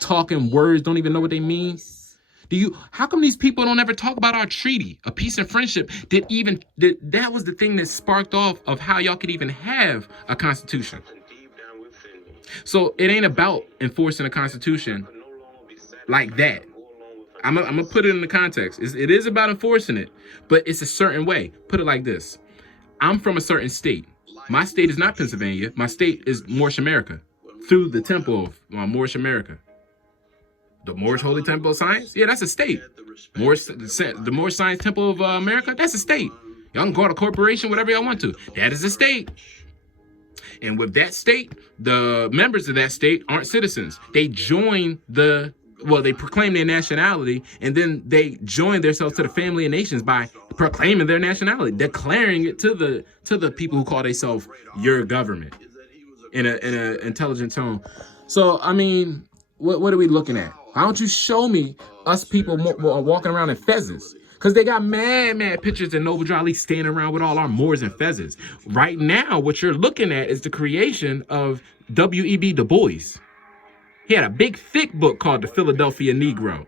talking words, don't even know what they mean? How come these people don't ever talk about our treaty, a peace and friendship that was the thing that sparked off of how y'all could even have a constitution. So it ain't about enforcing a constitution like that. I'm gonna put it in the context. It is about enforcing it, but it's a certain way. Put it like this. I'm from a certain state. My state is not Pennsylvania. My state is Moorish America, through the temple of Moorish America. The Moorish Holy Temple of Science? Yeah, that's a state. The Moorish Science Temple of America? That's a state. Y'all can call it a corporation, whatever y'all want to. That is a state. And with that state, the members of that state aren't citizens. They join they proclaim their nationality, and then they join themselves to the family of nations by proclaiming their nationality, declaring it to the people who call themselves your government in an intelligent tone. So, I mean, what are we looking at? Why don't you show me us people walking around in fezzes? Because they got mad pictures of Noble Drew Ali standing around with all our Moors and fezzes. Right now, what you're looking at is the creation of W.E.B. Du Bois. He had a big, thick book called The Philadelphia Negro.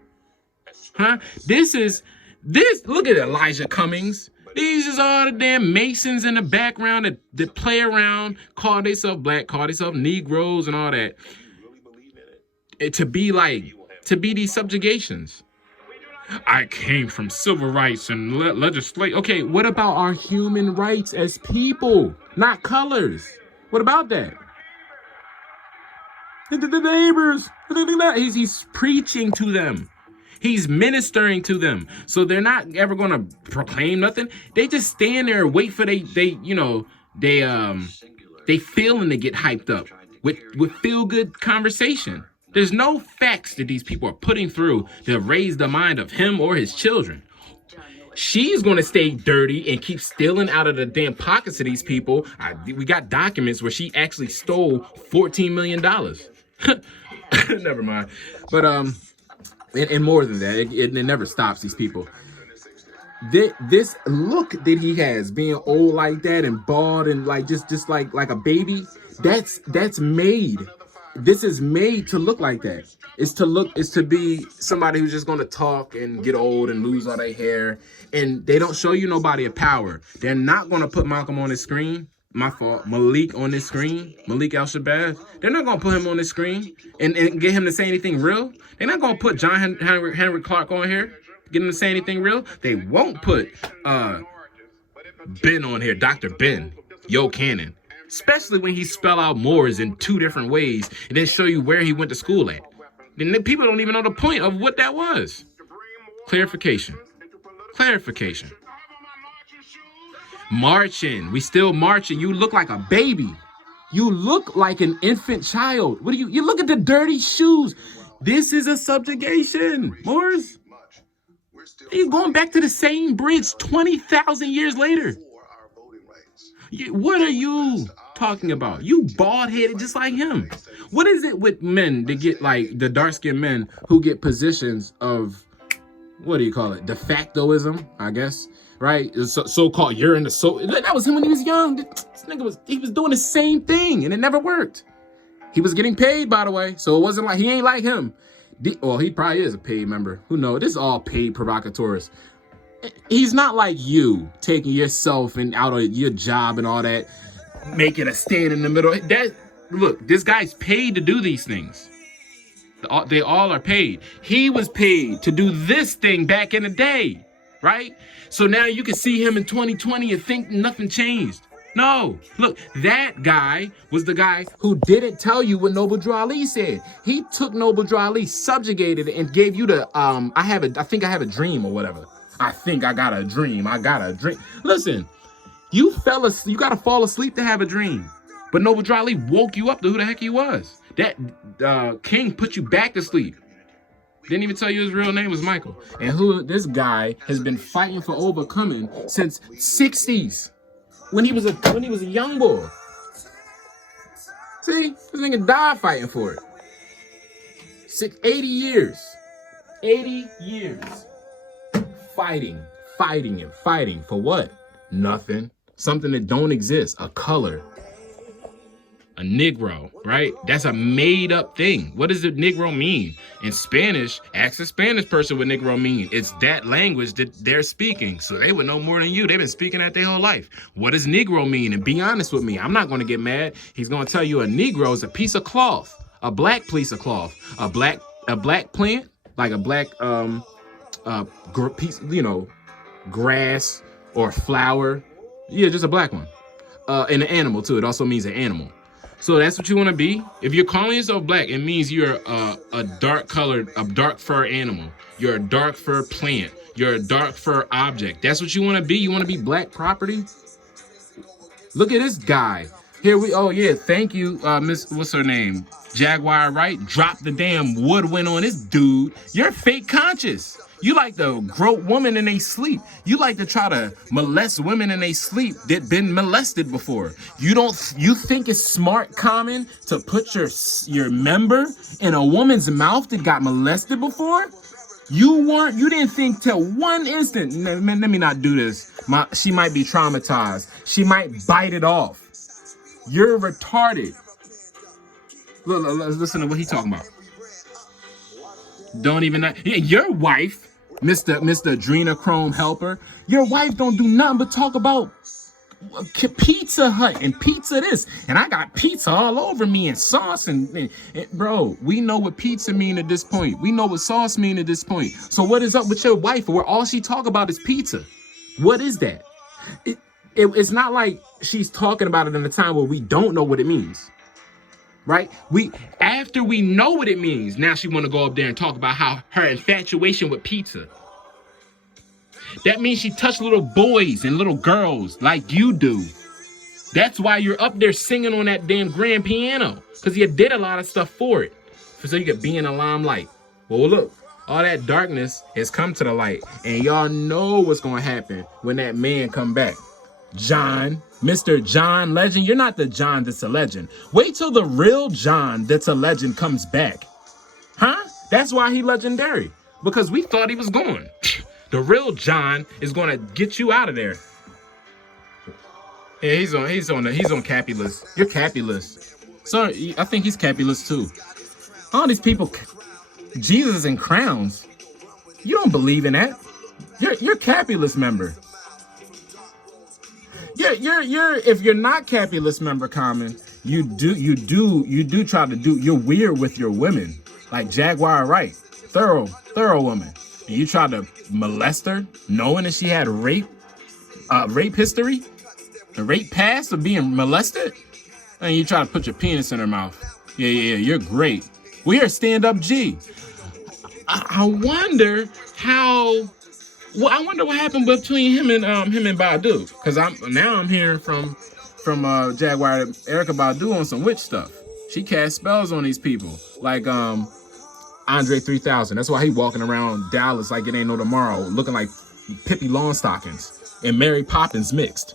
Huh? Look at Elijah Cummings. These is all the damn Masons in the background that play around, call themselves black, call themselves Negroes and all that. To be these subjugations. I came from civil rights and legislation. Okay, what about our human rights as people, not colors? What about that? The neighbors. He's preaching to them. He's ministering to them. So they're not ever going to proclaim nothing. They just stand there and wait for they feeling to get hyped up with feel good conversation. There's no facts that these people are putting through to raise the mind of him or his children. She's going to stay dirty and keep stealing out of the damn pockets of these people. We got documents where she actually stole $14 million. Never mind. But, and more than that, it never stops these people. This look that he has, being old like that and bald and like just like a baby, that's made. This is made to look like that. It's to be somebody who's just gonna talk and get old and lose all their hair. And they don't show you nobody of power. They're not gonna put Malcolm on the screen. My fault. Malik on this screen. Malik Al-Shabazz. They're not gonna put him on the screen and get him to say anything real. They're not gonna put John Henry Clark on here, get him to say anything real. They won't put Ben on here, Dr. Ben, Yo Cannon. Especially when he spell out Moors in 2 different ways and then show you where he went to school at. Then people don't even know the point of what that was. Clarification. Marching. We still marching. You look like a baby. You look like an infant child. What do you look at the dirty shoes. This is a subjugation, Moors. You're going back to the same bridge 20,000 years later. What are you talking about? You bald-headed just like him. What is it with men that get, like, the dark-skinned men who get positions of, what do you call it, de factoism, I guess, right? So-called you're in the that was him when he was young. This nigga was doing the same thing, and it never worked. He was getting paid, by the way, so it wasn't like, he ain't like him. Well, he probably is a paid member. Who knows? This is all paid provocateurs. He's not like you, taking yourself and out of your job and all that, making a stand in the middle. Look, this guy's paid to do these things. They all are paid. He was paid to do this thing back in the day, right? So now you can see him in 2020 and think nothing changed. No, look, that guy was the guy who didn't tell you what Noble Drew Ali said. He took Noble Drew Ali, subjugated it, and gave you the I think I have a dream or whatever. I think I got a dream. Listen, you fellas, you gotta fall asleep to have a dream. But Noble Drew Ali woke you up to who the heck he was. That king put you back to sleep. Didn't even tell you his real name was Michael. And who this guy has been fighting for overcoming since 60s. When he was a young boy. See, this nigga died fighting for it. 80 years. 80 years. Fighting for what? Nothing. Something that don't exist. A color. A Negro, right? That's a made up thing. What does a Negro mean? In Spanish, ask a Spanish person what Negro mean. It's that language that they're speaking. So they would know more than you. They've been speaking that their whole life. What does Negro mean? And be honest with me. I'm not going to get mad. He's going to tell you a Negro is a piece of cloth, a black piece of cloth, a black plant, like a black piece, grass or flower. Yeah, just a black one. And an animal too. It also means an animal. So that's what you want to be. If you're calling yourself black, it means you're a dark fur animal. You're a dark fur plant. You're a dark fur object. That's what you want to be. You want to be black property. Look at this guy. Oh yeah, thank you, Miss. What's her name? Jaguar, right? Drop the damn woodwind on this dude. You're fake conscious. You like to grope women in their sleep. You like to try to molest women in their sleep that been molested before. You think it's smart, Common, to put your member in a woman's mouth that got molested before? You didn't think till one instant, let me not do this. She might be traumatized. She might bite it off. You're retarded. Look, listen to what he's talking about. Don't even, your wife, Mr. Adrenochrome helper, your wife don't do nothing but talk about Pizza Hut and pizza this, and I got pizza all over me and sauce and bro, we know what pizza mean at this point. We know what sauce mean at this point. So what is up with your wife where all she talk about is pizza? What is that? It's not like she's talking about it in a time where we don't know what it means. Right? After we know what it means, now she want to go up there and talk about how her infatuation with pizza. That means she touched little boys and little girls like you do. That's why you're up there singing on that damn grand piano, because you did a lot of stuff for it, so you could be in the limelight. Well, look, all that darkness has come to the light, and y'all know what's going to happen when that man come back. John, Mr. John Legend, you're not the John that's a legend. Wait till the real John that's a legend comes back. Huh? That's why he legendary. Because we thought he was gone. The real John is gonna get you out of there. Yeah, he's on Capulus. You're Capulus. So I think he's Capulus too. All these people, Jesus and crowns. You don't believe in that. You're Capulus member. You're if you're not Capulus member, Common, you do try to do, you're weird with your women, like Jaguar Wright, thorough woman, and you try to molest her knowing that she had rape history, a rape past of being molested, and you try to put your penis in her mouth. Yeah, you're great. We are stand-up G. I wonder how. Well, I wonder what happened between him and Badu, because I'm hearing from Jaguar Erykah Badu on some witch stuff. She cast spells on these people, like Andre 3000. That's why he walking around Dallas like it ain't no tomorrow, looking like Pippi Longstockings and Mary Poppins mixed.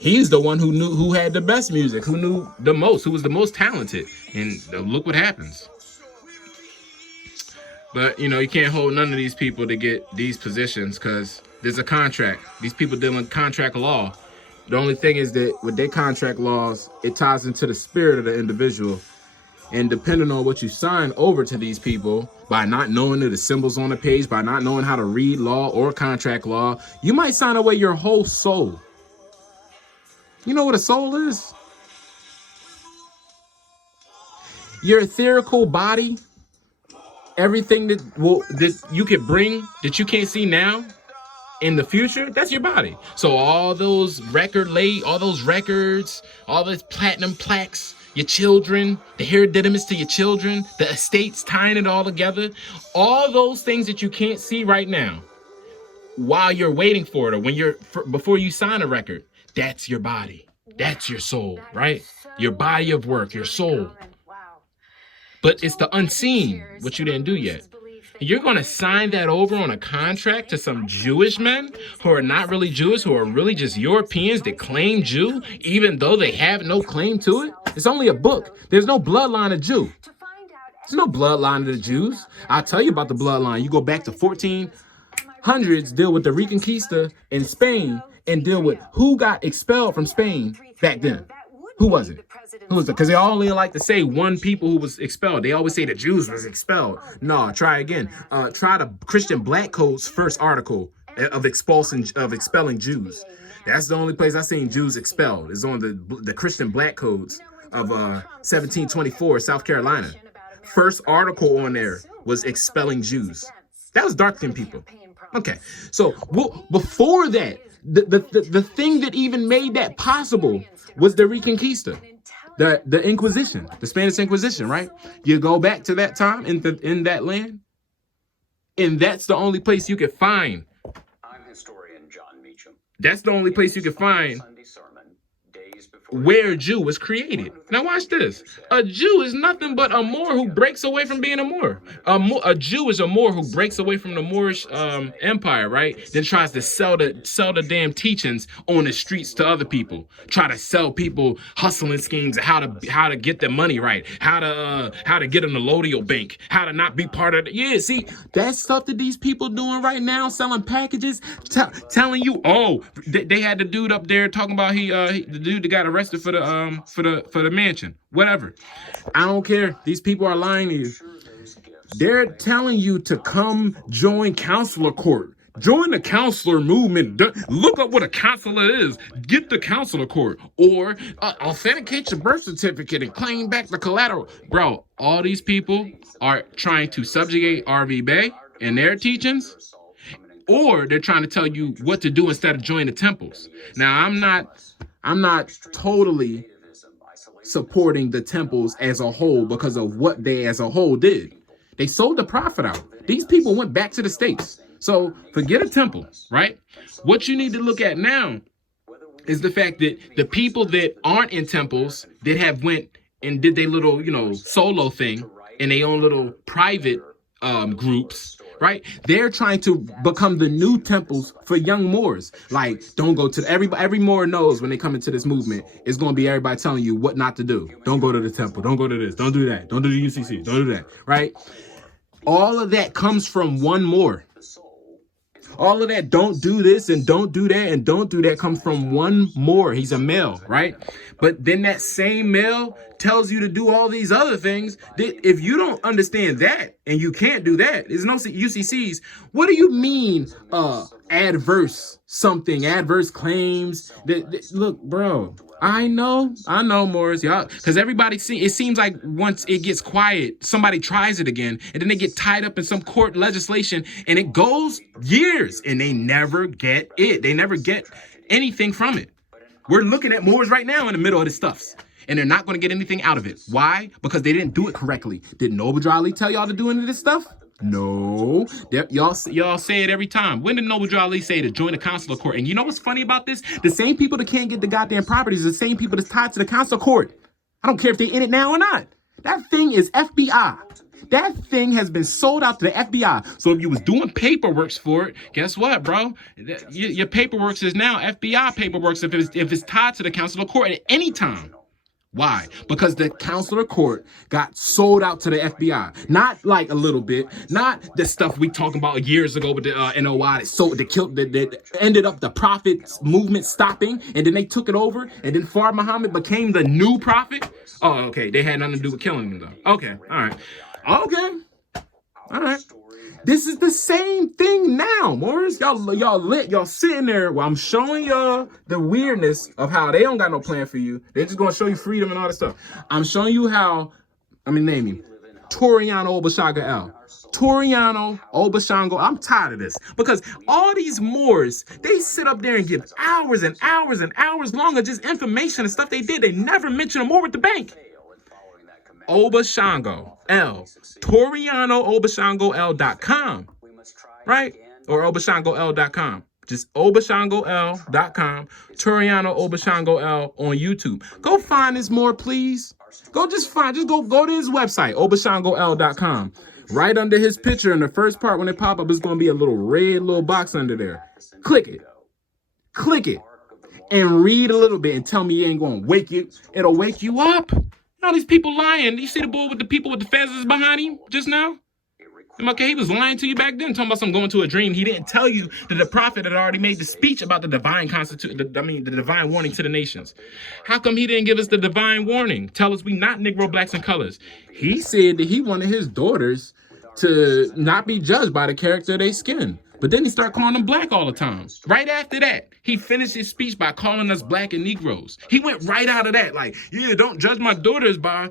He's the one who had the best music, who knew the most, who was the most talented, and look what happens. But, you can't hold none of these people to get these positions because there's a contract. These people dealing with contract law. The only thing is that with their contract laws, it ties into the spirit of the individual. And depending on what you sign over to these people, by not knowing the symbols on the page, by not knowing how to read law or contract law, you might sign away your whole soul. You know what a soul is? Your etherical body. Everything that you could bring that you can't see now in the future, that's your body. So all those all those records, all those platinum plaques, your children, the hereditaments to your children, the estates tying it all together, all those things that you can't see right now while you're waiting for it, or before you sign a record, that's your body. That's your soul, right? Your body of work, your soul. But it's the unseen, what you didn't do yet. You're going to sign that over on a contract to some Jewish men who are not really Jewish, who are really just Europeans that claim Jew, even though they have no claim to it? It's only a book. There's no bloodline of Jew. There's no bloodline of the Jews. I'll tell you about the bloodline. You go back to 1400s, deal with the Reconquista in Spain, and deal with who got expelled from Spain back then. Who was it? Who was it? Because they only like to say one people who was expelled. They always say the Jews was expelled. No, try again. Try the Christian Black Code's first article of expelling Jews. That's the only place I've seen Jews expelled. Is on the Christian Black Codes of 1724, South Carolina. First article on there was expelling Jews. That was dark-skinned people. Okay, so before that, the thing that even made that possible was the Reconquista, the Inquisition, the Spanish Inquisition, right? You go back to that time in that land, and that's the only place you could find. I'm historian John Meacham. That's the only place you could find where a Jew was created. Now watch this. A Jew is nothing but a Moor who breaks away from being a Moor. A Jew is a Moor who breaks away from the Moorish empire, right? Then tries to sell the damn teachings on the streets to other people. Try to sell people hustling schemes of how to get their money right, how to get them to Lodio Bank, how to not be part of the see that stuff that these people doing right now, selling packages, telling you, oh, they had the dude up there talking about the dude that got arrested for the mansion, whatever. I don't care. These people are lying to you. They're telling you to come join counselor court. Join the counselor movement. Look up what a counselor is. Get the counselor court. Or authenticate your birth certificate and claim back the collateral. Bro, all these people are trying to subjugate RV Bay and their teachings, or they're trying to tell you what to do instead of join the temples. Now, I'm not totally supporting the temples as a whole because of what they as a whole did. They sold the profit out. These people went back to the States. So forget a temple, right? What you need to look at now is the fact that the people that aren't in temples, that have went and did their little, solo thing in their own little private groups, right? They're trying to become the new temples for young Moors. Like, don't go to every Moor knows when they come into this movement, it's going to be everybody telling you what not to do. Don't go to the temple. Don't go to this. Don't do that. Don't do the UCC. Don't do that, right? All of that comes from one Moor. All of that don't do this and don't do that and don't do that comes from one Moor. He's a male, right? But then that same male tells you to do all these other things. If you don't understand that and you can't do that, there's no UCCs. What do you mean adverse claims? Look, bro, I know, Morris, y'all, because everybody it seems like once it gets quiet, somebody tries it again, and then they get tied up in some court legislation, and it goes years, and they never get it. They never get anything from it. We're looking at Moors right now in the middle of this stuff, and they're not going to get anything out of it. Why? Because they didn't do it correctly. Did Noble Drew Ali tell y'all to do any of this stuff? No. Y'all say it every time. When did Noble Drew Ali say to join the consular court? And you know what's funny about this? The same people that can't get the goddamn properties are the same people that's tied to the consular court. I don't care if they're in it now or not. That thing is FBI. That thing has been sold out to the FBI. So if you was doing paperwork for it, guess what, bro? Your paperwork is now FBI paperwork if it's tied to the consular court at any time. Why? Because the consular court got sold out to the FBI. Not like a little bit. Not the stuff we talking about years ago with the NOI that ended up the prophet movement stopping, and then they took it over, and then Fard Muhammad became the new prophet. Oh, okay. They had nothing to do with killing him, though. Okay. All right. Okay. All right. This is the same thing now, Morris. Y'all lit. Y'all sitting there while I'm showing y'all the weirdness of how they don't got no plan for you. They're just going to show you freedom and all this stuff. I'm showing you how, name you. Toriano Obashaga L. Toriano Obashango. I'm tired of this because all these Moors, they sit up there and give hours and hours and hours long of just information and stuff they did. They never mention a Moor at the bank. Obashango L. TorianoObashangoL.com. Right? Or ObashangoL.com. Just ObashangoL.com. Toriano Obashango L on YouTube. Go find this more, please. Go to his website, ObashangoL.com. Right under his picture in the first part when it pop up, it's going to be a little box under there. Click it. Click it. And read a little bit and tell me it ain't going to wake you. It'll wake you up. All these people lying. You see the boy with the people with the feathers behind him just now? Okay, he was lying to you back then, talking about some going to a dream. He didn't tell you that the prophet had already made the speech about the divine constitution. The divine warning to the nations. How come he didn't give us the divine warning? Tell us we not Negro, blacks, and colors. He said that he wanted his daughters to not be judged by the character of their skin. But then he started calling them black all the time. Right after that, he finished his speech by calling us black and Negroes. He went right out of that, like, yeah, don't judge my daughters by,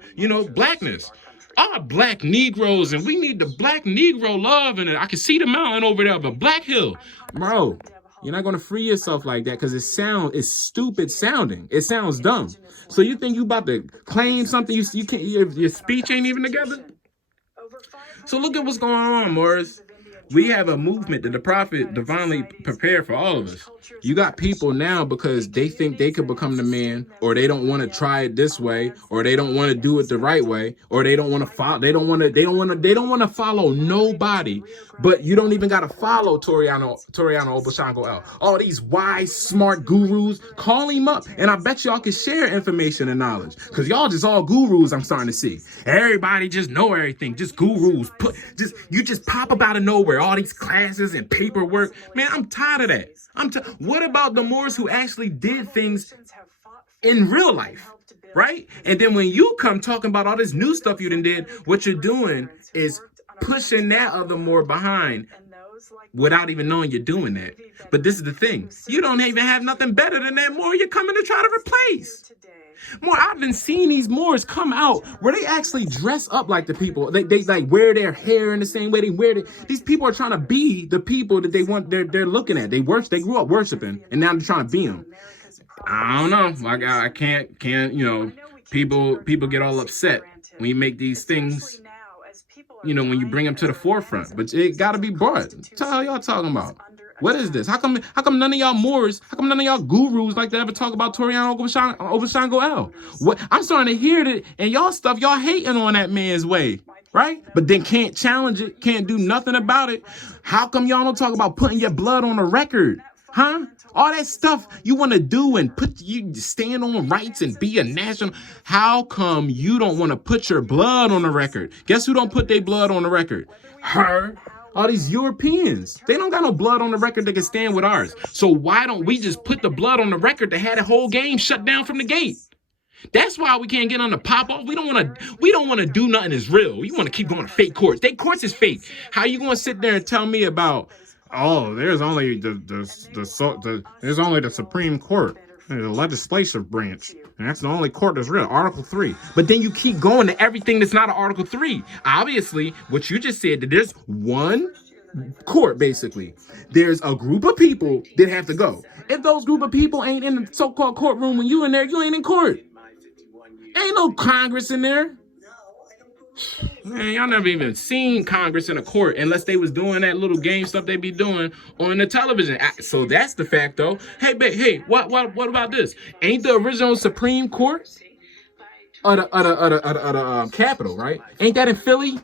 blackness. Our black Negroes, and we need the black Negro love, and I can see the mountain over there of a Black Hill. Bro, you're not gonna free yourself like that because it's stupid sounding. It sounds dumb. So you think you about to claim something you can't, your speech ain't even together? So look at what's going on, Morris. We have a movement that the prophet divinely prepared for all of us. You got people now because they think they could become the man, or they don't want to try it this way, or they don't want to do it the right way, or they don't want to follow. They don't want to follow nobody. But you don't even got to follow Toriano Obashango L. All these wise, smart gurus, call him up, and I bet y'all can share information and knowledge, because y'all just all gurus. I'm starting to see everybody just know everything, just gurus. You just pop up out of nowhere. All these classes and paperwork. Man, I'm tired of that. What about the Moors who actually did things in real life, right? And then when you come talking about all this new stuff you done did, what you're doing is pushing that other Moor behind without even knowing you're doing that. But this is the thing. You don't even have nothing better than that Moor you're coming to try to replace. More, I've been seeing these Moors come out where they actually dress up like the people. They like wear their hair in the same way they wear it. These people are trying to be the people that they want. They're looking at. They grew up worshiping, and now they're trying to be them. I don't know. Like I can't. People get all upset when you make these things. When you bring them to the forefront, but it got to be brought. What the hell y'all talking about? What is this? How come none of y'all Moors, how come none of y'all gurus like to ever talk about Toriano Obashango L? What I'm starting to hear that, and y'all hating on that man's way, right? But then can't challenge it, can't do nothing about it. How come y'all don't talk about putting your blood on the record? Huh? All that stuff you want to do and you stand on rights and be a national. How come you don't want to put your blood on the record? Guess who don't put their blood on the record? Her. All these Europeans, they don't got no blood on the record that can stand with ours. So why don't we just put the blood on the record that had the whole game shut down from the gate? That's why we can't get on the pop off. We don't want to do nothing that's real. We want to keep going to fake courts. They courts is fake. How you going to sit there and tell me about, oh, there's only there's only the Supreme Court, the legislative branch. And that's the only court that's real, Article 3. But then you keep going to everything that's not an Article 3. Obviously, what you just said, that there's one court, basically. There's a group of people that have to go. If those group of people ain't in the so-called courtroom when you in there, you ain't in court. Ain't no Congress in there. Man, y'all never even seen Congress in a court unless they was doing that little game stuff they be doing on the television. So that's the fact, though. Hey, what about this? Ain't the original Supreme Court or the Capitol, right? Ain't that in Philly?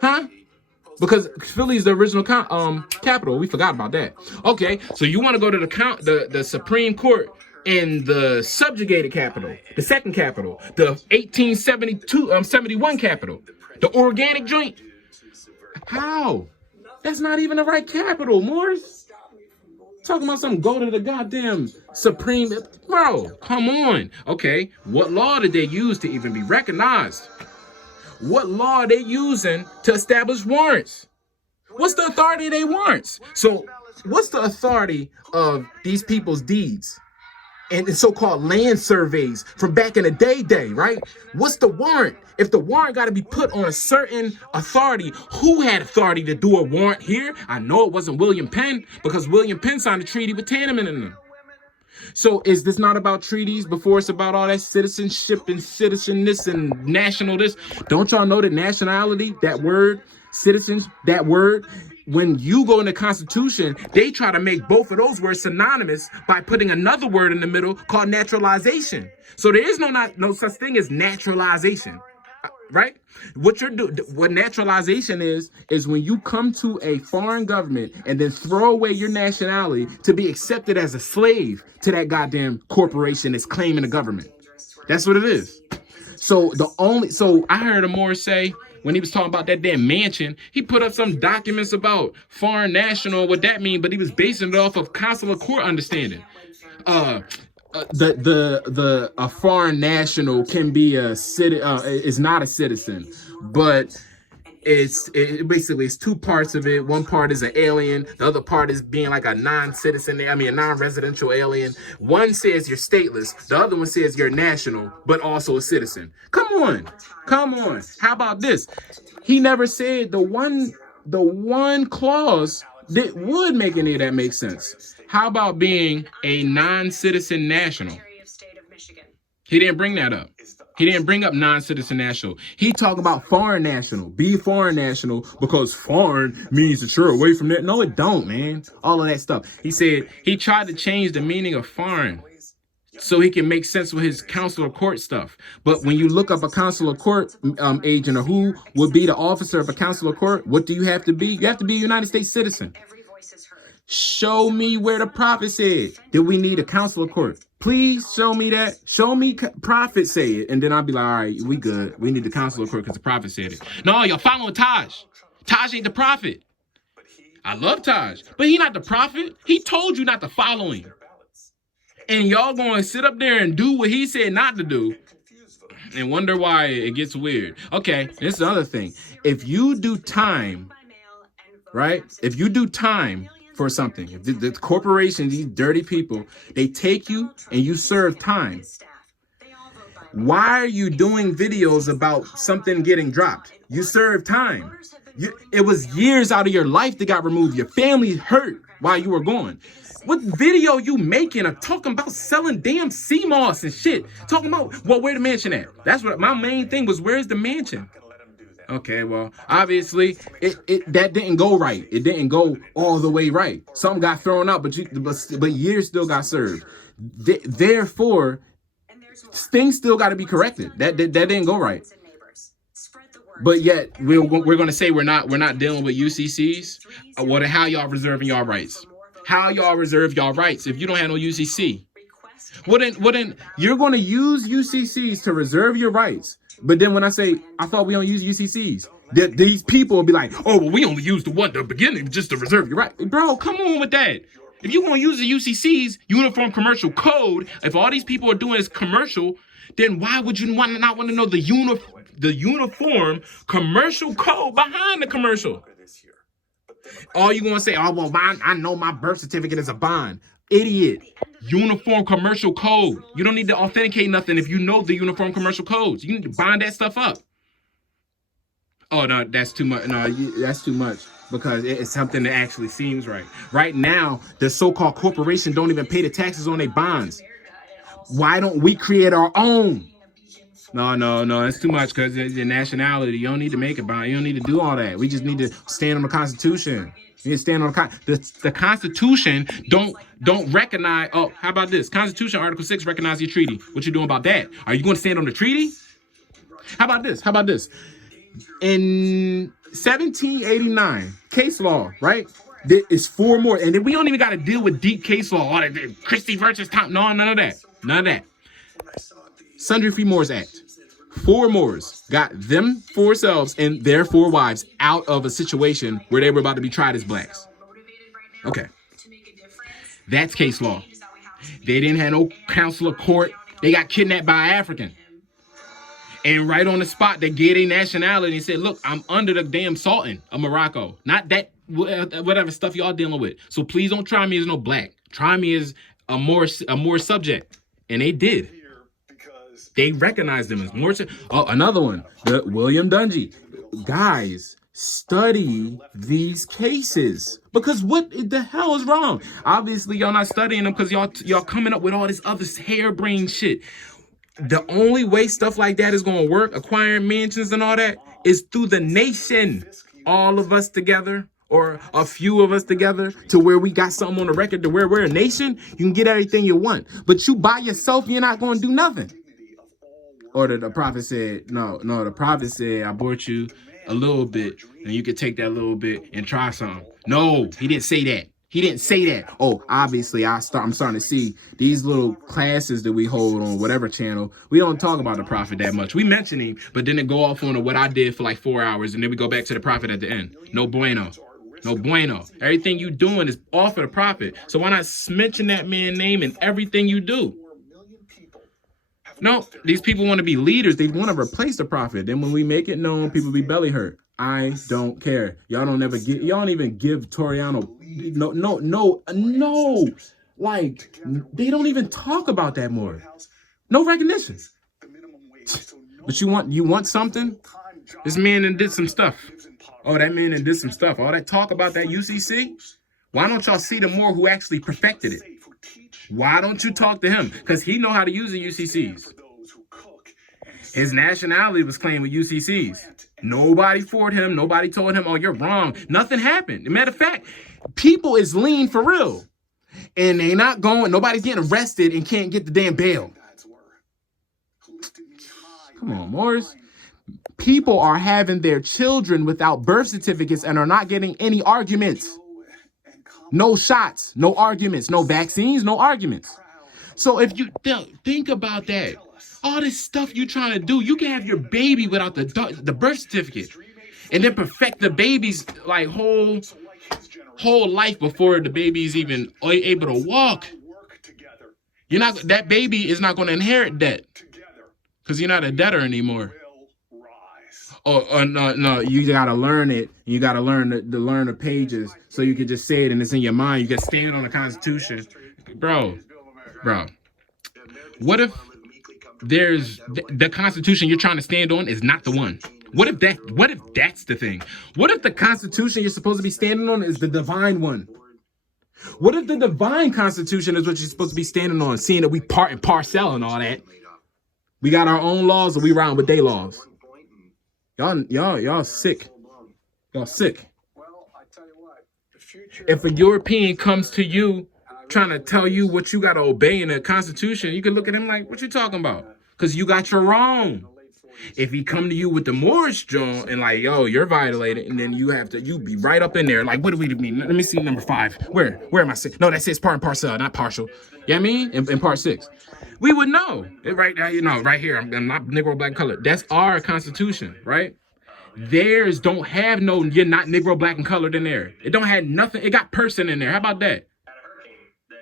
Huh? Because Philly is the original capital. We forgot about that. Okay, so you want to go to the Supreme Court in the subjugated capital, the second capital, the 1871 capital, the organic joint. How? That's not even the right capital, Morris. Talking about something, go to the goddamn Supreme. Bro, come on. Okay, what law did they use to even be recognized? What law are they using to establish warrants? What's the authority of their warrants? So what's the authority of these people's deeds and the so-called land surveys from back in the day, right? What's the warrant? If the warrant got to be put on a certain authority, who had authority to do a warrant here? I know it wasn't William Penn, because William Penn signed a treaty with Tanneman in them. So is this not about treaties before it's about all that citizenship and citizen this and national this? Don't y'all know that nationality, that word, citizens, that word, when you go in the Constitution, they try to make both of those words synonymous by putting another word in the middle called naturalization. So there is no such thing as naturalization, right? What naturalization is when you come to a foreign government and then throw away your nationality to be accepted as a slave to that goddamn corporation that's claiming the government. That's what it is. So I heard a Moore say, when he was talking about that damn mansion, he put up some documents about foreign national, what that mean, but he was basing it off of consular court understanding. A foreign national can be a is not a citizen, but basically it's two parts of it. One part is an alien, the other part is being like a non-citizen, a non-residential alien. One says you're stateless, the other one says you're national but also a citizen. Come on, how about this? He never said the one clause that would make any of that make sense. How about being a non-citizen national? He didn't bring that up. He didn't bring up non-citizen national. He talked about foreign national. Be foreign national because foreign means that you're away from that. No, it don't, man. All of that stuff. He said he tried to change the meaning of foreign so he can make sense with his consular court stuff. But when you look up a consular court agent, or who would be the officer of a consular court, what do you have to be? You have to be a United States citizen. Show me where the prophet said that we need a consular court. Please show me that. Show me prophet say it, and then I'll be like, all right, we good. We need the consular court because the prophet said it. No, you're following Taj. Taj ain't the prophet. I love Taj, but he not the prophet. He told you not to follow him. And y'all going to sit up there and do what he said not to do and wonder why it gets weird. Okay, this is the other thing. If you do time, right? If you do time for something, if the corporation, these dirty people, they take you and you serve time, why are you doing videos about something getting dropped? You serve time. It was years out of your life that got removed. Your family hurt while you were gone. What video you making of talking about selling damn sea moss and shit? Talking about, well, where the mansion at? That's what my main thing was. Where's the mansion? Okay, well, obviously that didn't go right. It didn't go all the way right. Something got thrown out, but years still got served. Therefore, things still got to be corrected. That didn't go right. But yet we're going to say we're not dealing with UCCs. How y'all reserving y'all rights? How y'all reserve y'all rights if you don't have no UCC? Well then you're going to use UCCs to reserve your rights. But then when I say, I thought we don't use UCCs, these people will be like, oh, well, we only use the one at the beginning just to reserve your right. Bro, come on with that. If you're going to use the UCCs, Uniform Commercial Code, if all these people are doing is commercial, then why would you not want to know the Uniform Commercial Code behind the commercial? All you going to say, oh, well, I know my birth certificate is a bond. Idiot. Uniform Commercial Code. You don't need to authenticate nothing if you know the Uniform Commercial Codes. You need to bind that stuff up. Oh, no, that's too much. No, that's too much because it's something that actually seems right. Right now, the so-called corporation don't even pay the taxes on their bonds. Why don't we create our own? No, that's too much because it's your nationality. You don't need to make a bond. You don't need to do all that. We just need to stand on the Constitution. You need to stand on the Constitution. Don't recognize. Oh, how about this? Constitution, Article 6, recognize your treaty. What you doing about that? Are you going to stand on the treaty? How about this? In 1789, case law, right? There is 4 more, and then we don't even got to deal with deep case law. All that Christie versus Tom. No, none of that. Sundry Free Moors Act. 4 Moors got them 4 selves and their 4 wives out of a situation where they were about to be tried as blacks. Okay. That's case law. They didn't have no consular court. They got kidnapped by an African. And right on the spot, they gave their nationality and said, look, I'm under the damn Sultan of Morocco. Not that whatever stuff y'all dealing with. So please don't try me as no black. Try me as a more subject. And they did. They recognized them as more. Oh, another one, the William Dungy. Guys, study these cases because what the hell is wrong? Obviously, y'all not studying them because y'all coming up with all this other harebrained shit. The only way stuff like that is going to work, acquiring mansions and all that, is through the nation. All of us together, or a few of us together, to where we got something on the record to where we're a nation. You can get everything you want, but you by yourself, you're not going to do nothing. Or the prophet said, no, the prophet said, I bought you a little bit, and you could take that little bit and try something. No, he didn't say that. He didn't say that. Oh, obviously, I'm starting to see these little classes that we hold on whatever channel. We don't talk about the prophet that much. We mention him, but then it go off on what I did for like 4 hours, and then we go back to the prophet at the end. No bueno. No bueno. Everything you doing is off of the prophet. So why not mention that man's name in everything you do? No, these people want to be leaders. They want to replace the prophet. Then when we make it known, people be belly hurt. I don't care. Y'all don't even give Toriano no. Like, they don't even talk about that more. No recognition. But you want something? This man done did some stuff. Oh, that man done did some stuff. All that talk about that UCC? Why don't y'all see the more who actually perfected it? Why don't you talk to him? Because he know how to use the UCCs. His nationality was claimed with UCCs. Nobody fought him. Nobody told him, oh, you're wrong. Nothing happened. Matter of fact, people is lean for real. And they not going, nobody's getting arrested and can't get the damn bail. Come on, Morris. People are having their children without birth certificates and are not getting any arguments. No shots, no arguments, no vaccines, no arguments. So if you think about that, all this stuff you're trying to do, you can have your baby without the birth certificate and then perfect the baby's like whole life before the baby's even able to walk. That baby is not going to inherit debt because you're not a debtor anymore. Oh, no, you gotta learn it. You gotta learn the pages so you can just say it and it's in your mind. You got to stand on the Constitution, bro. What if there's the Constitution you're trying to stand on is not the one? What if that's the thing? What if the Constitution you're supposed to be standing on is the divine one? What if the divine Constitution is what you're supposed to be standing on, seeing that we part and parcel and all that? We got our own laws and we run with their laws. Y'all sick. Y'all sick. If a European comes to you trying to tell you what you got to obey in the Constitution, you can look at him like, what you talking about? Because you got your own. If he come to you with the Moorish joint and like, yo, you're violated, and then you be right up in there. Like, what do we mean? Let me see number 5. Where am I? No, that says part and parcel, not partial. You know what I mean? In part 6. We would know. Right now, right here, I'm not Negro, black, colored. That's our Constitution, right? Theirs don't have no, you're not Negro, black, and colored in there. It don't have nothing. It got person in there. How about that?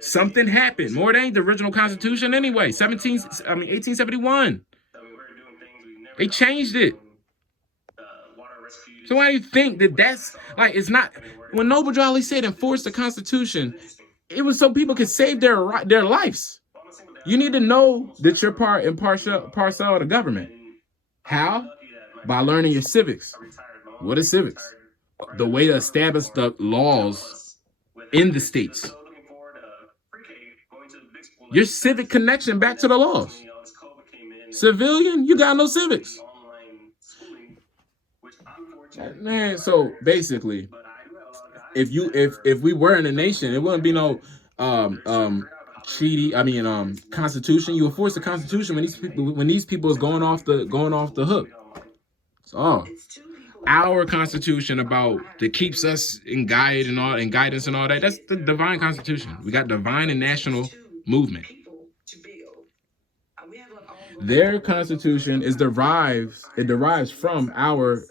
Something happened. More than the original Constitution anyway. 1871. They changed it. So why do you think that's like, it's not, when Noble Jolly said enforce the Constitution, it was so people could save their lives. You need to know that you're part and parcel of the government. How? By learning your civics. What is civics? The way to establish the laws in the states. Your civic connection back to the laws. Civilian, you got no civics. Man, so basically, if we were in a nation, it wouldn't be no Constitution. You would force the Constitution when these people is going off the hook. So our Constitution that keeps us in guidance and all that. That's the divine Constitution. We got divine and national movement. Their Constitution derives from our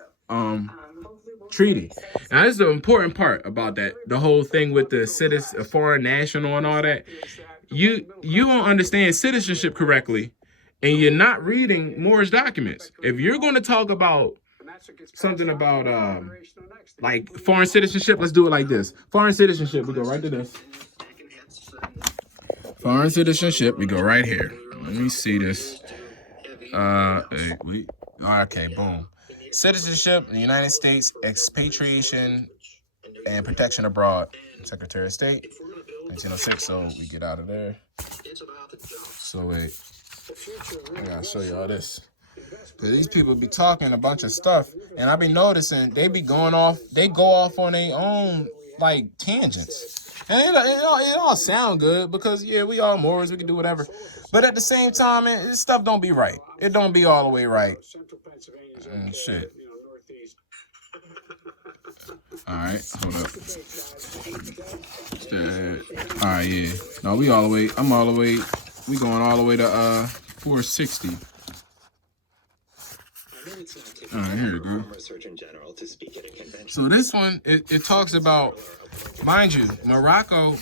treaty. Now, this is the important part about that. The whole thing with the foreign national and all that. You don't understand citizenship correctly, and you're not reading Moore's documents. If you're going to talk about something about like foreign citizenship, let's do it like this. Foreign citizenship, we go right to this. Foreign citizenship, we go right here. Let me see this. Okay, boom. Citizenship in the United States, expatriation and protection abroad. Secretary of State, 1906. So we get out of there. So wait, I gotta show you all this. Cause these people be talking a bunch of stuff, and I be noticing they go off on their own like tangents. And it all sound good because yeah, we all Moors, we can do whatever. But at the same time, this stuff don't be right. It don't be all the way right. And shit. All right, hold up. All right, yeah. No, we all the way. I'm all the way. We going all the way to 460. All right, here we go. So this one, it talks about, mind you, Morocco,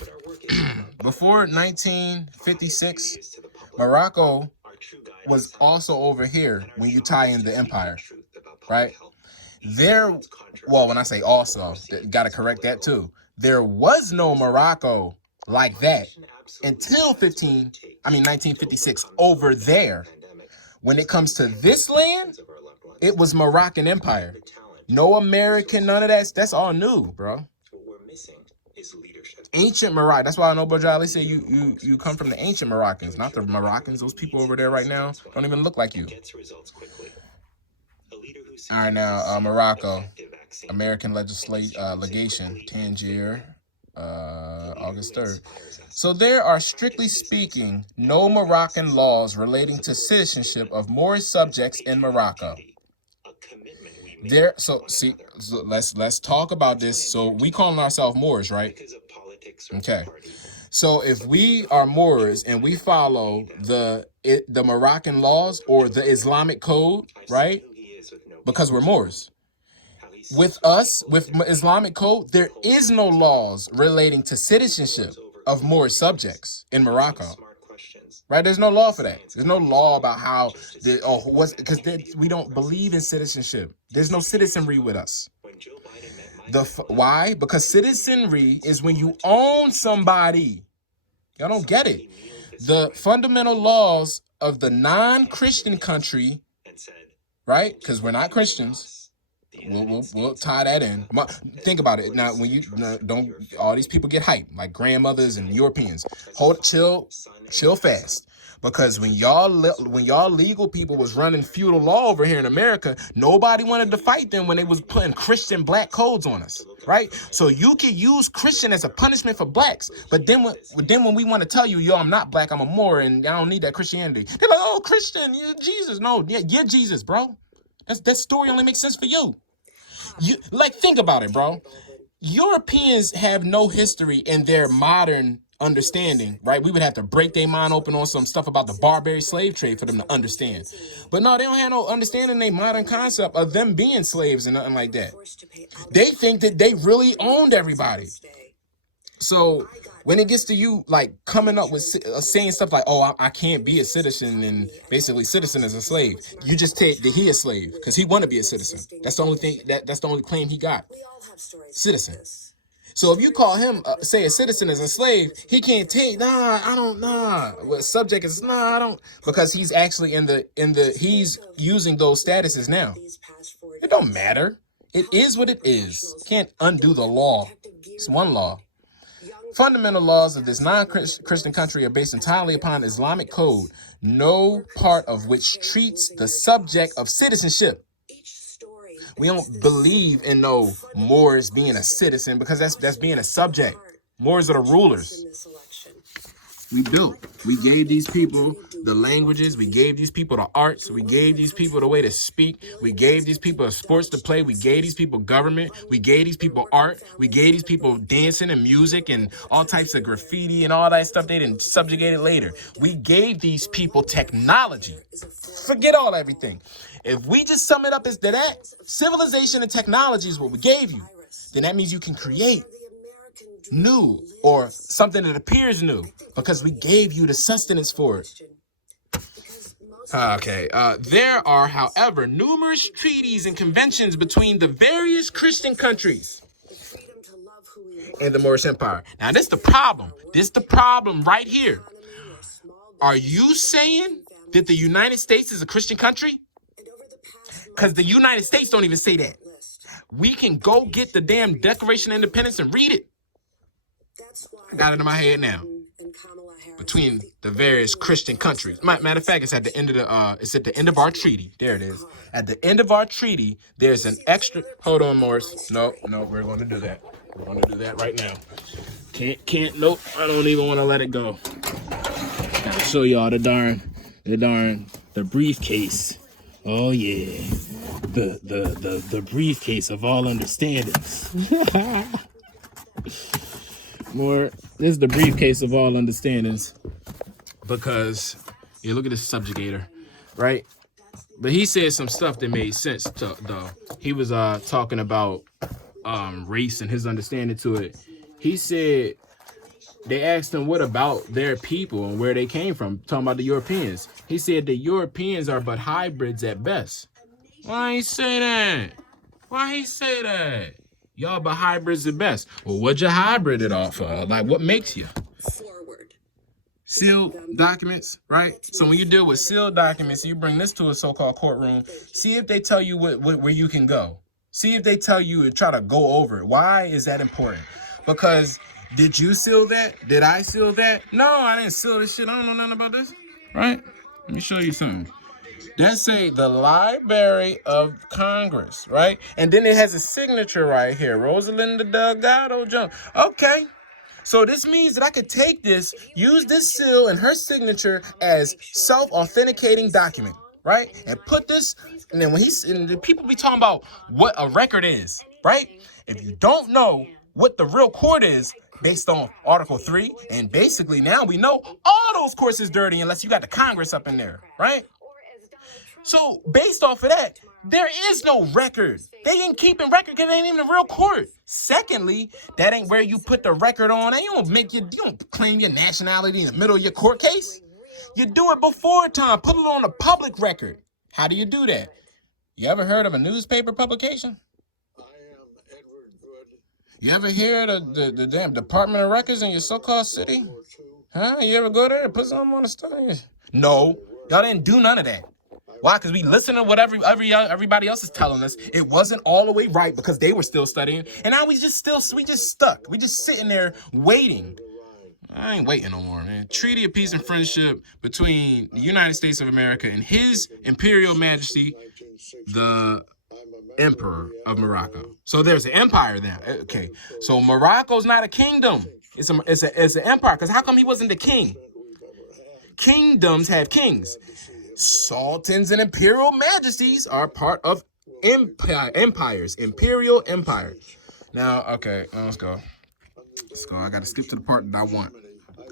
before 1956, Morocco was also over here when you tie in the empire, right? Well, when I say also, got to correct that too. There was no Morocco like that until 1956 over there. When it comes to this land, it was Moroccan Empire. No American, none of that. That's all new, bro. Ancient Morocco. That's why I know Bajali said you come from the ancient Moroccans, not the Moroccans. Those people over there right now don't even look like you. All right, now Morocco, American legation, Tangier, August 3rd. So there are, strictly speaking, no Moroccan laws relating to citizenship of Moorish subjects in Morocco. So let's talk about this. So we calling ourselves Moors, right? Okay. So if we are Moors and we follow the Moroccan laws or the Islamic code, right? Because we're Moors. With us, with Islamic code, there is no laws relating to citizenship of Moorish subjects in Morocco. Right? There's no law for that. There's no law about how because we don't believe in citizenship. There's no citizenry with us. Why? Because citizenry is when you own somebody. Y'all don't get it. The fundamental laws of the non-Christian country, right? Because we're not Christians. We'll tie that in. Think about it. Now, when you don't, all these people get hyped, like grandmothers and Europeans. Chill fast. Because when y'all legal people was running feudal law over here in America, nobody wanted to fight them when they was putting Christian black codes on us, right? So you can use Christian as a punishment for blacks, but then when we want to tell you, yo, I'm not black, I'm a Moor, and I don't need that Christianity, they're like, oh, Christian, you're Jesus. No, you're Jesus, bro. That story only makes sense for you. Think about it, bro. Europeans have no history in their modern understanding, right? We would have to break their mind open on some stuff about the barbary slave trade for them to understand. But no, they don't have no understanding their modern concept of them being slaves and nothing like that. They think that they really owned everybody. So when it gets to you, like, coming up with saying stuff like, oh, I can't be a citizen, and basically citizen is a slave, you just take that he a slave because he want to be a citizen. That's the only thing, that's the only claim he got. Citizen. So if you call him, say a citizen as a slave, he can't take, well, subject is, I don't, because he's actually he's using those statuses now. It don't matter. It is what it is. Can't undo the law. It's one law. Fundamental laws of this non-Christian country are based entirely upon Islamic code, no part of which treats the subject of citizenship. We don't believe in no Moors being a citizen, because that's being a subject. Moors are the rulers. We gave these people the languages. We gave these people the arts. We gave these people the way to speak. We gave these people sports to play. We gave these people government. We gave these people art. We gave these people dancing and music and all types of graffiti and all that stuff they didn't subjugate it later. We gave these people technology. Forget everything. If we just sum it up as that, civilization and technology is what we gave you, then that means you can create new or something that appears new because we gave you the sustenance for it. Okay. There are, however, numerous treaties and conventions between the various Christian countries and the Moorish Empire. Now, this is the problem. This is the problem right here. Are you saying that the United States is a Christian country? Because the United States don't even say that. We can go get the damn Declaration of Independence and read it. I got it in my head now. Between the various Christian countries. Matter of fact, it's at the end of our treaty. There it is. At the end of our treaty, there's an extra. Hold on, Morris. No, we're going to do that. We're going to do that right now. Can't. Nope. I don't even want to let it go. Gotta show y'all the briefcase. Oh yeah. the briefcase of all understandings. More, this is the briefcase of all understandings, because you look at this subjugator, right? But he said some stuff that made sense though. He was talking about race and his understanding to it. He said they asked him what about their people and where they came from, talking about the Europeans. He said the Europeans are but hybrids at best. Why he say that? Why he say that? Y'all but hybrids at best. Well, what'd you hybrid it off of? Like, what makes you? Forward. Sealed documents, right? So when you deal with sealed documents, you bring this to a so-called courtroom. See if they tell you where you can go. See if they tell you to try to go over it. Why is that important? Because did you seal that? Did I seal that? No, I didn't seal this shit. I don't know nothing about this. Right? Let me show you something. That's the Library of Congress, right? And then it has a signature right here, Rosalinda Delgado Jones. Okay, so this means that I could take this, use this seal and her signature as self-authenticating document, right? And put this, and then and the people be talking about what a record is, right? If you don't know what the real court is, based on Article 3, and basically now we know all those courts is dirty unless you got the Congress up in there, right? So based off of that, there is no record. They ain't keeping record because it ain't even a real court. Secondly, that ain't where you put the record on. And you don't claim your nationality in the middle of your court case. You do it before time. Put it on a public record. How do you do that? You ever heard of a newspaper publication? You ever hear the damn Department of Records in your so-called city? Huh? You ever go there and put something on the study? No. Y'all didn't do none of that. Why? Because we listen to what everybody else is telling us. It wasn't all the way right because they were still studying. And now we just stuck. We just sitting there waiting. I ain't waiting no more, man. Treaty of Peace and Friendship between the United States of America and His Imperial Majesty, the Emperor of Morocco. So there's an empire there. Okay. So Morocco's not a kingdom. It's an empire. Because how come he wasn't the king? Kingdoms have kings. Sultans and imperial majesties are part of empires, imperial empire. Now, okay, let's go. I got to skip to the part that I want.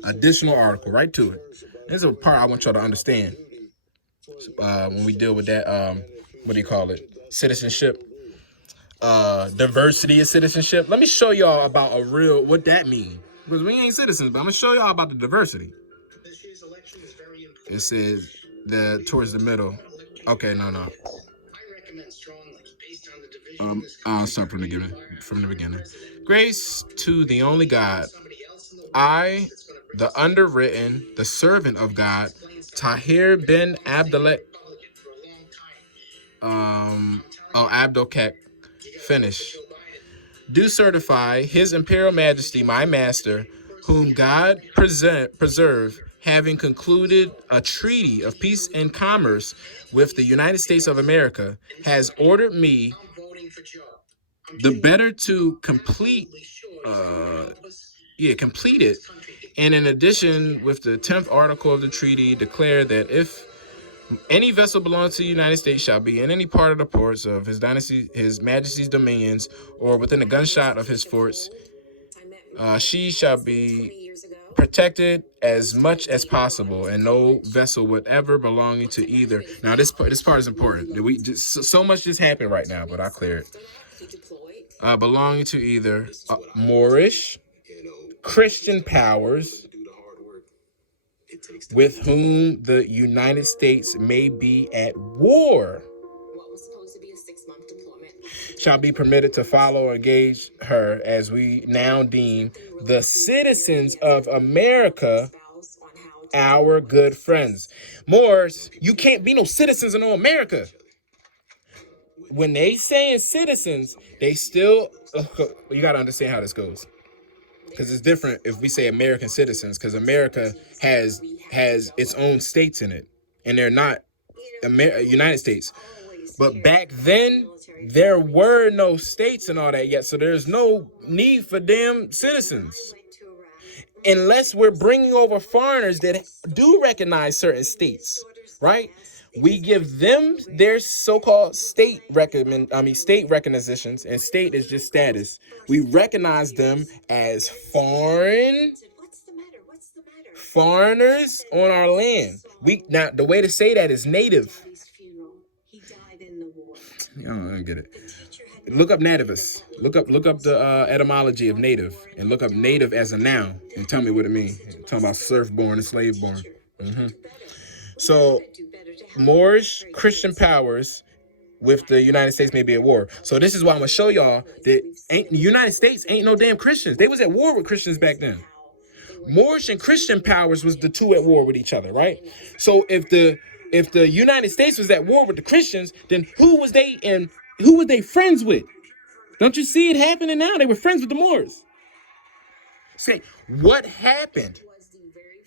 Additional article, right to it. This is a part I want y'all to understand. When we deal with that, what do you call it? Citizenship. Diversity of citizenship. Let me show y'all about what that means. Because we ain't citizens, but I'm going to show y'all about the diversity. It says towards the middle. Okay, no. I'll start from the beginning. Grace to the only God. I, the underwritten, the servant of God, Tahir bin Abdullah, Abdelkek, finish. Do certify His Imperial Majesty, my master, whom God preserve, having concluded a treaty of peace and commerce with the United States of America, has ordered me the better to complete it. And in addition, with the 10th article of the treaty, declare that if any vessel belonging to the United States shall be in any part of the ports of His Majesty's dominions or within a gunshot of his forts, she shall be protected as much as possible, and no vessel whatever belonging to either. Now, this part is important. So much just happened right now, but I'll clear it. Belonging to either Moorish, Christian powers, with whom the United States may be at war, shall be permitted to follow or engage her, as we now deem the citizens of America our good friends. Moors, you can't be no citizens of no America. When they saying citizens, they still, you got to understand how this goes. Because it's different if we say American citizens, because America has its own states in it, and they're not United States. But back then, there were no states and all that yet, so there's no need for damn citizens. Unless we're bringing over foreigners that do recognize certain states, right? We give them their so-called state recognitions, and state is just status. We recognize them as foreigners on our land. Now the way to say that is native. I don't get it. Look up nativus. Look up the etymology of native, and look up native as a noun, and tell me what it means. I'm talking about serf-born and slave-born. So Moorish Christian powers with the United States may be at war. So this is why I'm gonna show y'all that the United States ain't no damn Christians. They was at war with Christians back then. Moorish and Christian powers was the two at war with each other, right? So if the United States was at war with the Christians, then who were they friends with? Don't you see it happening now? They were friends with the Moors. Say, what happened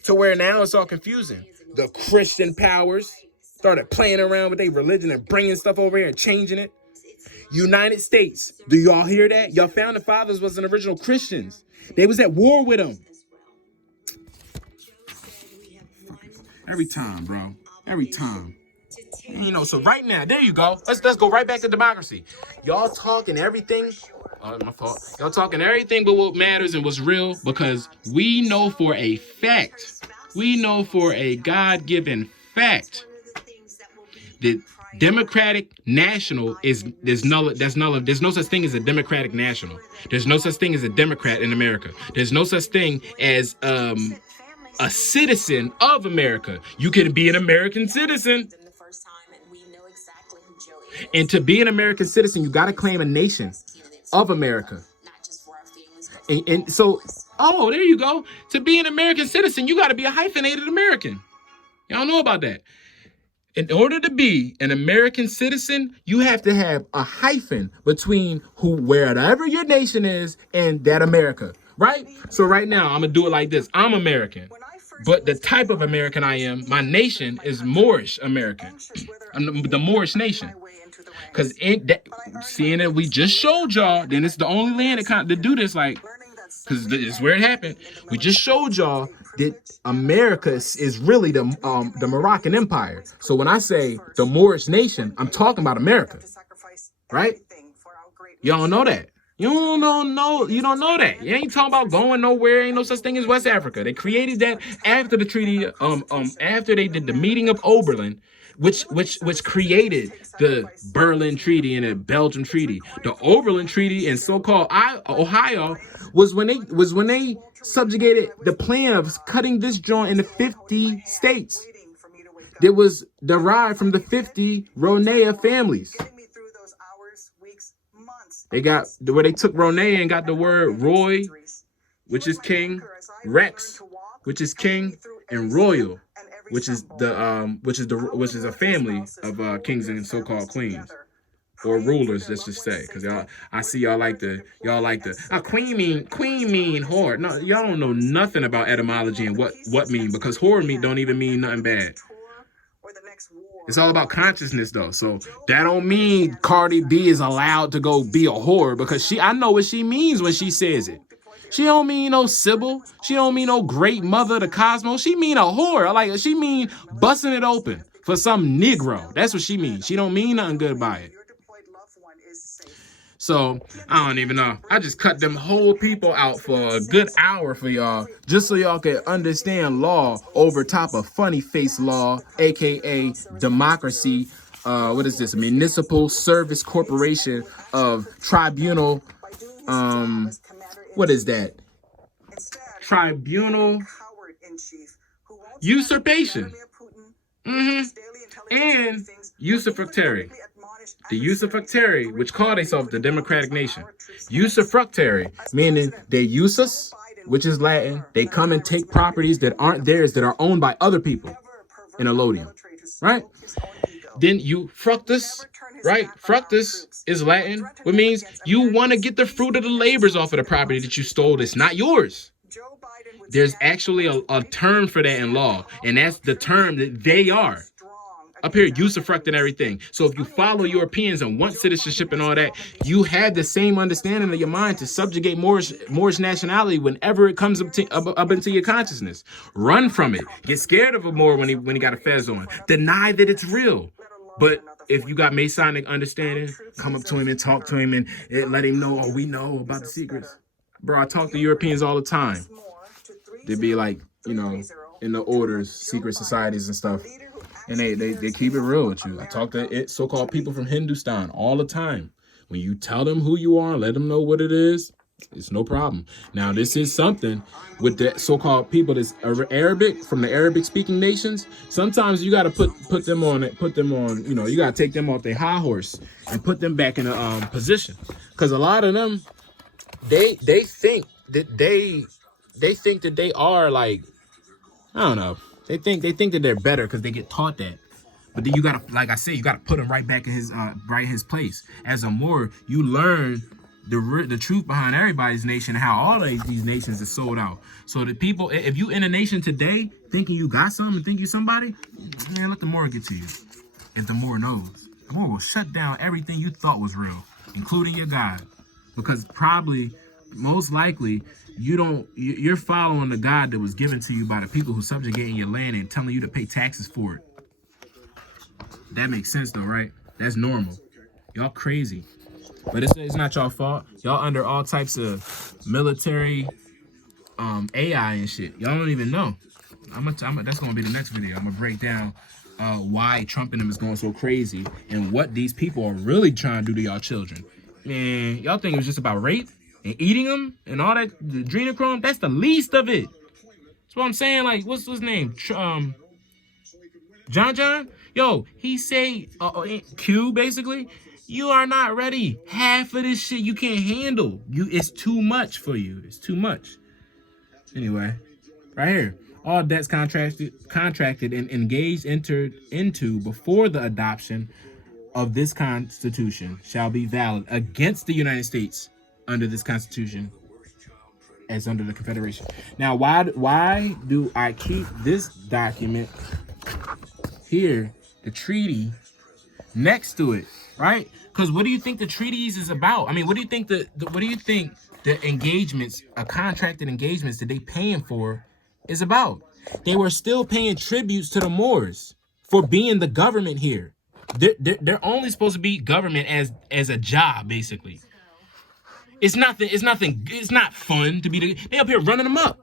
to where now it's all confusing? The Christian powers started playing around with their religion and bringing stuff over here and changing it. United States, do y'all hear that? Y'all founding fathers was an original Christians. They was at war with them. Every time, bro. Every time. You know, so right now, there you go. Let's go right back to democracy. Y'all talking everything. Oh, my fault. Y'all talking everything but what matters and what's real, because we know for a fact, we know for a God-given fact that Democratic national there's no such thing as a Democratic national. There's no such thing as a Democrat in America. There's no such thing as a citizen of America. You can be an American citizen. And to be an American citizen, you got to claim a nation of America. And so, oh, there you go. To be an American citizen, you got to be a hyphenated American. Y'all know about that. In order to be an American citizen, you have to have a hyphen between wherever your nation is and that America, right? So right now, I'm going to do it like this. I'm American, but the type of American I am, my nation is Moorish American. I'm the Moorish nation. Because seeing that we just showed y'all, then it's the only land to do this, like, because it's where it happened. We just showed y'all that America is really the Moroccan Empire. So when I say the Moorish nation, I'm talking about America, right? Y'all don't know that. You don't know that. You ain't talking about going nowhere. Ain't no such thing as West Africa. They created that after the treaty, after they did the meeting of Oberlin, which created the Berlin Treaty and the Belgium Treaty. The Oberlin Treaty and so-called Ohio was when they subjugated the plan of cutting this joint into 50 states. That was derived from the 50 Ronea families. They got where they took Ronea and got the word Roy, which is king, Rex, which is king, and Royal, which is a family of kings and so-called queens or rulers. Let's just say, because I see y'all like the queen mean whore. No, y'all don't know nothing about etymology and what mean, because whore don't even mean nothing bad. It's all about consciousness, though. So that don't mean Cardi B is allowed to go be a whore, because I know what she means when she says it. She don't mean no Sybil. She don't mean no great mother of the cosmos. She mean a whore. She mean busting it open for some Negro. That's what she means. She don't mean nothing good by it. So I don't even know. I just cut them whole people out for a good hour for y'all, just so y'all can understand law over top of funny face law, aka democracy. What is this? Municipal Service Corporation of Tribunal. What is that? Tribunal usurpation. And usufructuary. The usufructuary, which call themselves the Democratic Nation. Usufructuary, meaning they use us, which is Latin. They come and take properties that aren't theirs, that are owned by other people in allodium, right? Then you fructus, right? Fructus is Latin, which means you want to get the fruit of the labors off of the property that you stole that's not yours. There's actually a term for that in law, and that's the term that they are. Up here, usufruct and everything. So if you follow Europeans and want citizenship and all that, you have the same understanding of your mind to subjugate Moorish nationality whenever it comes up into your consciousness. Run from it. Get scared of a Moor when he got a fez on. Deny that it's real. But if you got Masonic understanding, come up to him and talk to him and let him know, oh, we know about the secrets. Bro, I talk to Europeans all the time. They'd be like, you know, in the orders, secret societies and stuff. And they keep it real with you. I talk to so-called people from Hindustan all the time. When you tell them who you are, let them know what it is, it's no problem. Now, this is something with the so-called people that's Arabic, from the Arabic-speaking nations. Sometimes you got to put them on, you know, you got to take them off their high horse and put them back in a position. Because a lot of them, they think that they are like, I don't know. They think that they're better because they get taught that. But then you gotta, like I said, you gotta put him right back in his place. As a Moor, you learn the truth behind everybody's nation, how all of these nations are sold out. So the people, if you in a nation today thinking you got something and think you somebody, man, let the Moor get to you. If the Moor knows, the Moor will shut down everything you thought was real, including your God, because probably, most likely, you're following the God that was given to you by the people who subjugating your land and telling you to pay taxes for it. That makes sense though, right? That's normal. Y'all crazy. But it's not y'all fault. Y'all under all types of military AI and shit. Y'all don't even know. That's gonna be the next video. I'm gonna break down why Trump and them is going so crazy and what these people are really trying to do to y'all children. Man, y'all think it was just about rape and eating them and all that, the adrenochrome? That's the least of it. That's what I'm saying. Like, what's his name? John? Yo, he say, Q, basically, you are not ready. Half of this shit you can't handle. It's too much for you. It's too much. Anyway, right here. All debts contracted and engaged entered into before the adoption of this Constitution shall be valid against the United States under this Constitution as under the Confederation. Now, why do I keep this document here, the treaty, next to it, right? Because what do you think the treaties is about? I mean, what do you think the engagements, contracted engagements that they paying for is about? They were still paying tributes to the Moors for being the government here. They're only supposed to be government as a job, basically. It's not fun to be they up here running them up.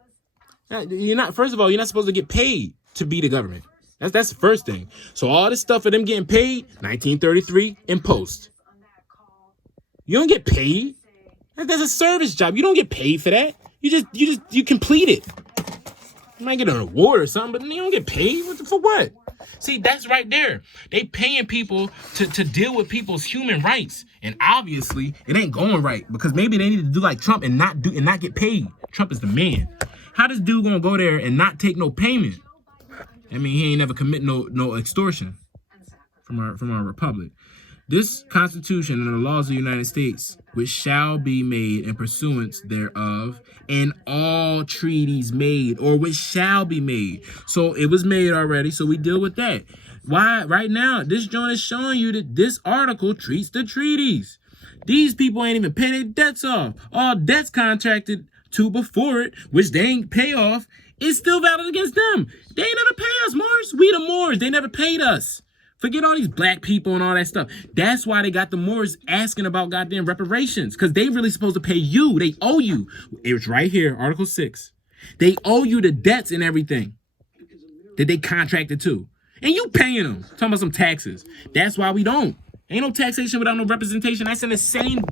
First of all, you're not supposed to get paid to be the government. That's the first thing. So all this stuff for them getting paid, 1933 in post. You don't get paid. That's a service job. You don't get paid for that. You complete it. You might get an award or something, but you don't get paid for what? See, that's right there. They paying people to deal with people's human rights. And obviously, it ain't going right because maybe they need to do like Trump and not get paid. Trump is the man. How this dude gonna go there and not take no payment? I mean, he ain't never commit no extortion from our republic. This Constitution and the laws of the United States, which shall be made in pursuance thereof, and all treaties made, or which shall be made. So it was made already, so we deal with that. Why? Right now, this joint is showing you that this article treats the treaties. These people ain't even pay their debts off. All debts contracted to before it, which they ain't pay off, is still valid against them. They ain't never pay us, Moors. We the Moors. They never paid us. Forget all these black people and all that stuff. That's why they got the Moors asking about goddamn reparations, because they really supposed to pay you. They owe you. It's right here, Article 6. They owe you the debts and everything that they contracted to. And you paying them. Talking about some taxes. That's why we don't. Ain't no taxation without no representation. That's in the same